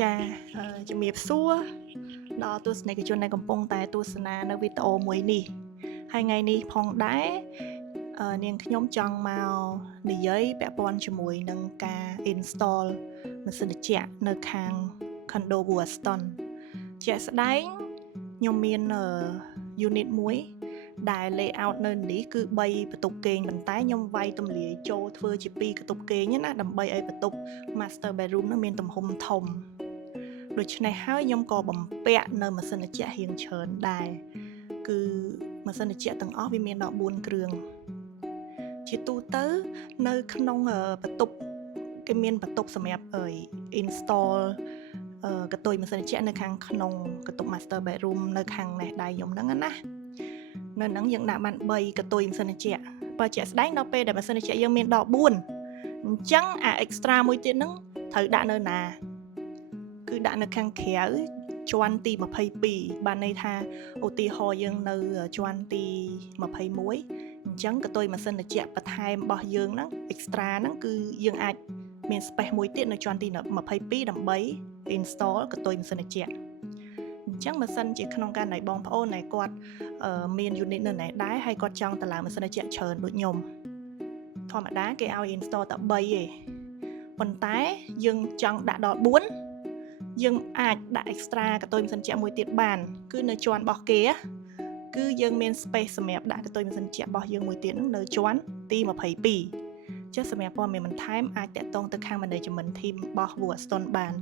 ចាជំរាបសួរដល់ទស្សនិកជនដែលកំពុងតែទស្សនានៅវីដេអូមួយនេះហើយថ្ងៃនេះផងដែរនាងខ្ញុំចង់មកនិយាយពាក់ព័ន្ធជាមួយនឹងការ install ម៉ាស៊ីនត្រជាក់នៅខាង Condo Boston ជាក់ស្ដែងខ្ញុំមានunit មួយដែល layout នៅនេះគឺ3បន្ទប់គេងប៉ុន្តែខ្ញុំវាយទម្លាយចូលធ្វើជា2បន្ទប់គេងណាដើម្បីឲ្យបន្ទប់ master bedroom នោះមានទំហំធំដូច្នេះហើយខ្ញុំក៏បំពាក់នៅម៉ាស៊ីនត្រជាក់រៀងច្រើនដែរគឺម៉ាស៊ីនត្រជាក់ទាំងអស់វាមាន14គ្រឿងជាទូទៅនៅក្នុងបន្ទប់គេមានបន្ទប់សម្រាប់ install កតុយម៉ាស៊ីនត្រជាក់នៅខាងក្នុងកតុប master bedroom នៅខាងនេះដៃខ្ញុំហ្នឹងណានៅហ្នឹងយើងដាក់បាន3កតុយម៉ាស៊ីនត្រជាក់បើជាក់ស្ដែងដល់ពេលដែលម៉ាស៊ីនត្រជាក់យើងមាន14អញ្ចឹងអា extra មួយទៀតហ្នឹងត្រូវដាក់នៅណាគឺដាក់នៅខាងក្រៅជាន់ទី22បានន័យថាឧទាហរណ៍យើងនៅជាន់ទី21អញ្ចឹងកតុយម៉ាស៊ីនត្រជាក់បន្ថែមរបស់យើងហ្នឹង extra ហ្នឹងគឺយើងអាចមាន space មួយទៀតនៅជាន់ទី22ដើម្បី install កតុយម៉ាស៊ីនត្រជាក់អញ្ចឹងម៉ាស៊ីនជាក្នុងករណីបងប្អូនដែលគាត់មាន unit នៅណែដែរហើយគាត់ចង់តឡើងម៉ាស៊ីនត្រជាក់ច្រើនដូចខ្ញុំធម្មតាគេឲ្យ install តែ3ទេប៉ុន្តែយើងចង់ដាក់ដល់4យើងអាចដាក់ extra កតុយម៉ាស៊ីនត្រជាក់មួយទៀតបានគឺនៅជាន់របស់គេគឺយើងមាន space សម្រាប់ដាក់កតុយម៉ាស៊ីនត្រជាក់របស់យើងមួយទៀតនោះនៅជាន់ទី22ចេះសម្រាប់ព័ត៌មានបន្ថែមអាចតាក់ទងទៅខាង management team របស់ Boston បាន